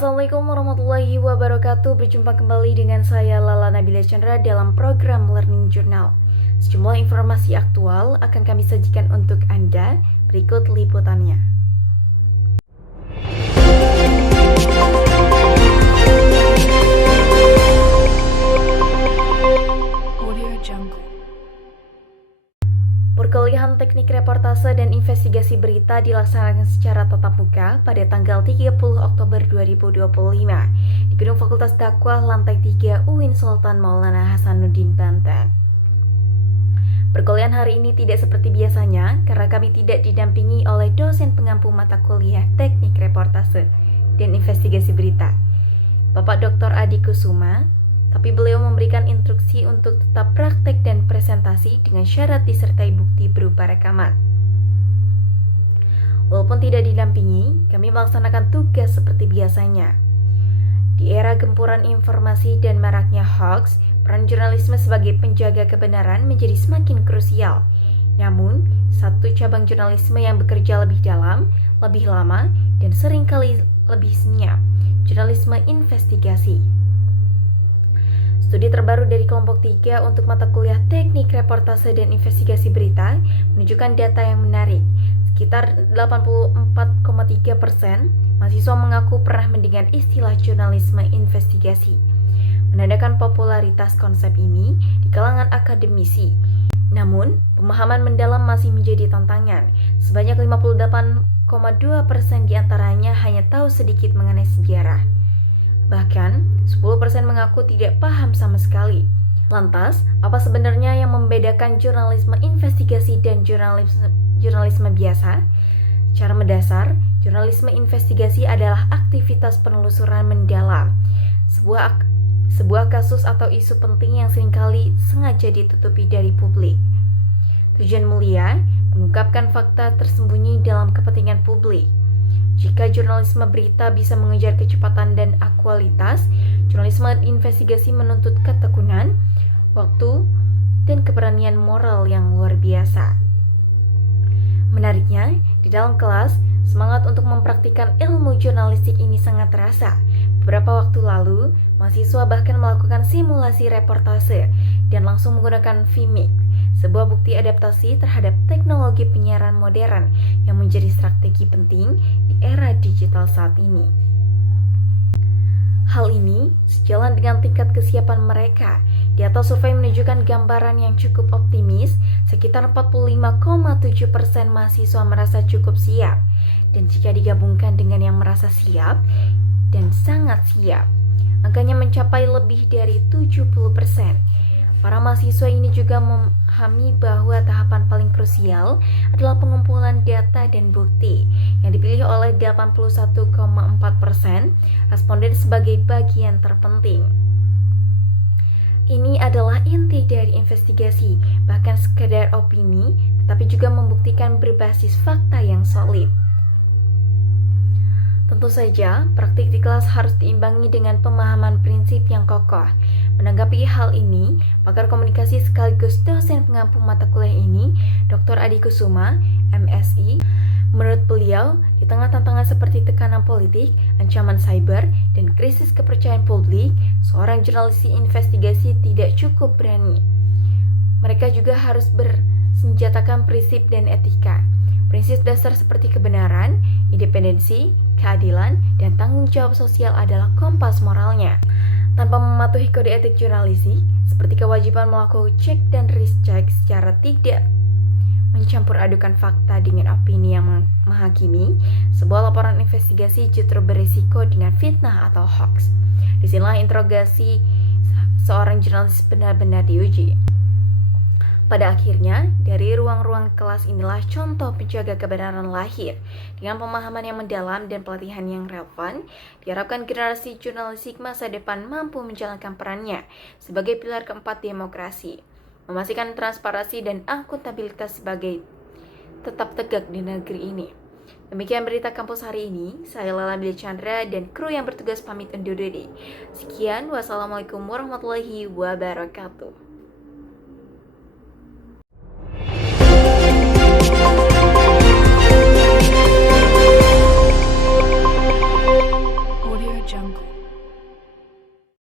Assalamualaikum warahmatullahi wabarakatuh. Berjumpa kembali dengan saya Lala Nabila Chandra dalam program Learning Journal. Sejumlah informasi aktual akan kami sajikan untuk Anda. Berikut liputannya. Perkuliahan Teknik Reportase dan Investigasi Berita dilaksanakan secara tatap muka pada tanggal 30 Oktober 2025 di Gedung Fakultas Dakwah lantai 3 UIN Sultan Maulana Hasanuddin, Banten. Perkuliahan hari ini tidak seperti biasanya karena kami tidak didampingi oleh dosen pengampu mata kuliah Teknik Reportase dan Investigasi Berita, Bapak Dr. Adi Kusuma, tapi beliau memberikan instruksi untuk tetap praktek dan presentasi dengan syarat disertai bukti berupa rekaman. Walaupun tidak didampingi, kami melaksanakan tugas seperti biasanya. Di era gempuran informasi dan maraknya hoax, peran jurnalisme sebagai penjaga kebenaran menjadi semakin krusial. Namun, satu cabang jurnalisme yang bekerja lebih dalam, lebih lama, dan seringkali lebih senyap, jurnalisme investigasi. Studi terbaru dari kelompok 3 untuk mata kuliah Teknik Reportase dan Investigasi Berita menunjukkan data yang menarik. Sekitar 84,3% mahasiswa mengaku pernah mendengar istilah jurnalisme investigasi, menandakan popularitas konsep ini di kalangan akademisi. Namun, pemahaman mendalam masih menjadi tantangan. Sebanyak 58,2% diantaranya hanya tahu sedikit mengenai sejarah. Bahkan, 10% mengaku tidak paham sama sekali. Lantas, apa sebenarnya yang membedakan jurnalisme investigasi dan jurnalisme biasa? Secara mendasar, jurnalisme investigasi adalah aktivitas penelusuran mendalam, sebuah kasus atau isu penting yang seringkali sengaja ditutupi dari publik. Tujuan mulia, mengungkapkan fakta tersembunyi dalam kepentingan publik. Jika jurnalisme berita bisa mengejar kecepatan dan akualitas, jurnalisme investigasi menuntut ketekunan, waktu, dan keberanian moral yang luar biasa. Menariknya, di dalam kelas, semangat untuk mempraktikkan ilmu jurnalistik ini sangat terasa. Beberapa waktu lalu, mahasiswa bahkan melakukan simulasi reportase dan langsung menggunakan Vimeo, sebuah bukti adaptasi terhadap teknologi penyiaran modern yang menjadi strategi penting di era digital saat ini. Hal ini sejalan dengan tingkat kesiapan mereka. Data survei menunjukkan gambaran yang cukup optimis, sekitar 45,7% mahasiswa merasa cukup siap. Dan jika digabungkan dengan yang merasa siap dan sangat siap, angkanya mencapai lebih dari 70%. Para mahasiswa ini juga memahami bahwa tahapan paling krusial adalah pengumpulan data dan bukti yang dipilih oleh 81,4% responden sebagai bagian terpenting. Ini adalah inti dari investigasi, bahkan sekedar opini, tetapi juga membuktikan berbasis fakta yang solid. Tentu saja, praktik di kelas harus diimbangi dengan pemahaman prinsip yang kokoh. Menanggapi hal ini, pakar komunikasi sekaligus dosen pengampu mata kuliah ini, Dr. Adi Kusuma, MSI, menurut beliau, di tengah tantangan seperti tekanan politik, ancaman cyber, dan krisis kepercayaan publik, seorang jurnalis investigasi tidak cukup berani. Mereka juga harus bersenjatakan prinsip dan etika. Prinsip dasar seperti kebenaran, independensi, keadilan, dan tanggung jawab sosial adalah kompas moralnya. Tanpa mematuhi kode etik jurnalistik, seperti kewajiban melakukan cek dan recheck secara tidak mencampur adukan fakta dengan opini yang menghakimi, sebuah laporan investigasi justru berisiko dengan fitnah atau hoax. Disinilah interogasi seorang jurnalis benar-benar diuji. Pada akhirnya, dari ruang-ruang kelas inilah contoh penjaga kebenaran lahir. Dengan pemahaman yang mendalam dan pelatihan yang relevan, diharapkan generasi jurnalistik masa depan mampu menjalankan perannya sebagai pilar keempat demokrasi, memastikan transparansi dan akuntabilitas sebagai tetap tegak di negeri ini. Demikian berita kampus hari ini. Saya Lala Nabila Chandra dan kru yang bertugas pamit undur diri. Sekian, wassalamualaikum warahmatullahi wabarakatuh.